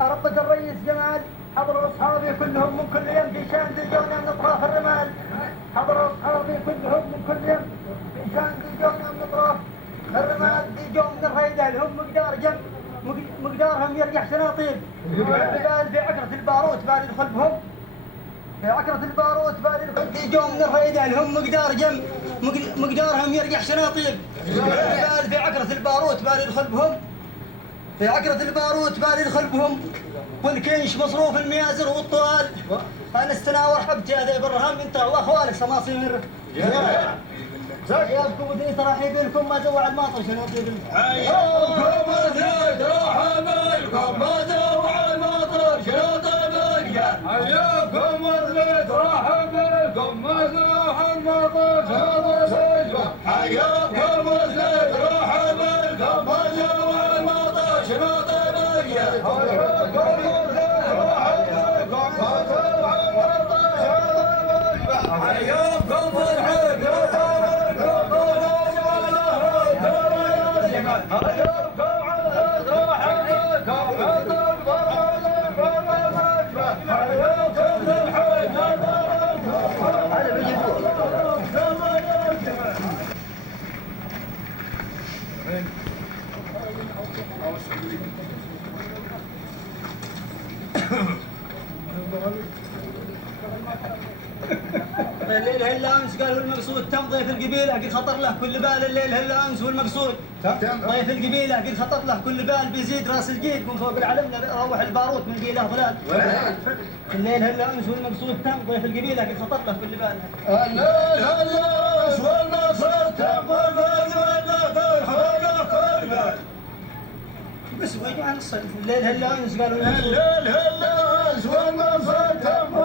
أربة الرئيس جمال حضروا أصحابي كلهم من كل يوم في شان دجونا من أطراف الرمال. حضروا أصحابي كلهم من كل يوم في شان دجونا من أطراف الرمال. دجون من الريدال هم مقدارهم يرجع سناطيل. الرجال في عكرة الباروت بال يدخل بهم. في عكرة الباروت بال يدخل. دجون من الريدال هم مقدارهم يرجع سناطيل. الرجال في عكرة الباروت بال يدخل بهم. في عكرة الباروت بال يدخل بهم. والكنش مصروف الميازر والطوال. أنا استناور حب جاذب بالرهان انت الله خوالك سماصير. حياكم ودي ترحيب لكم ما زوع الماطر شنو تقول؟ حياكم ودي ترحيب لكم ما زوع الماطر شنو تقول؟ حياكم ودي ترحيب لكم ما زوع الماطر شنو تقول؟ حياكم ودي ترحيب لكم ما زوع الماطر شنو تقول؟ حياكم ودي ترحيب لكم ما زوع الماطر شنو تقول؟ حياكم الليل هلا امس قالوا المقصود تم ضيف القبيله قد خطر له كل بال. الليل هلا امس والمقصود ضيف القبيله قد خطر له كل بال. بيزيد راس الجيد من فوق العلم روح الباروت من قيله ظلال. الليل هلا امس والمقصود تم ضيف القبيله قد خطر له كل بال. الليل هلا امس والمقصود تم ضيف القبيله كل بال. بس وين عن الصيف الليل هلا امس قالوا الليل هلا امس والمقصود تم